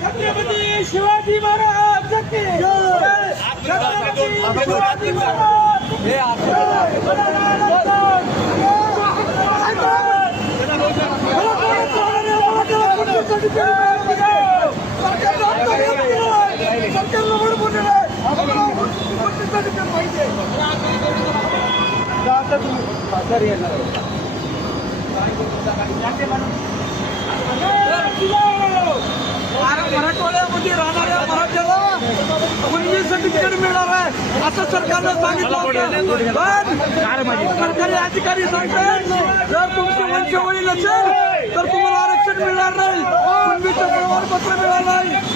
छत्रपती शिवाजी महाराज की जय. छत्रपती शिवाजी महाराज मराठवाड्यामध्ये राहणाऱ्या मराठ्याला 19 सर्टिफिकेट मिळणार आहे असं सरकारनं सांगितलं होतं. पण सरकारी अधिकारी सांगतात जर तुमची वंशावळी नसेल तर तुम्हाला आरक्षण मिळणार नाही, कुणबीचं प्रमाणपत्र मिळणार नाही.